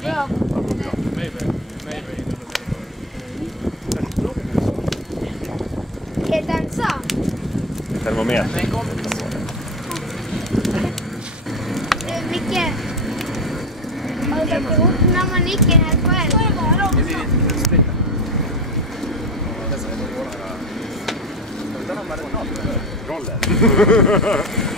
Bra. Ska jag dansa? Termometer. Micke. Har du tagit ihop när man gick här själv? Roller.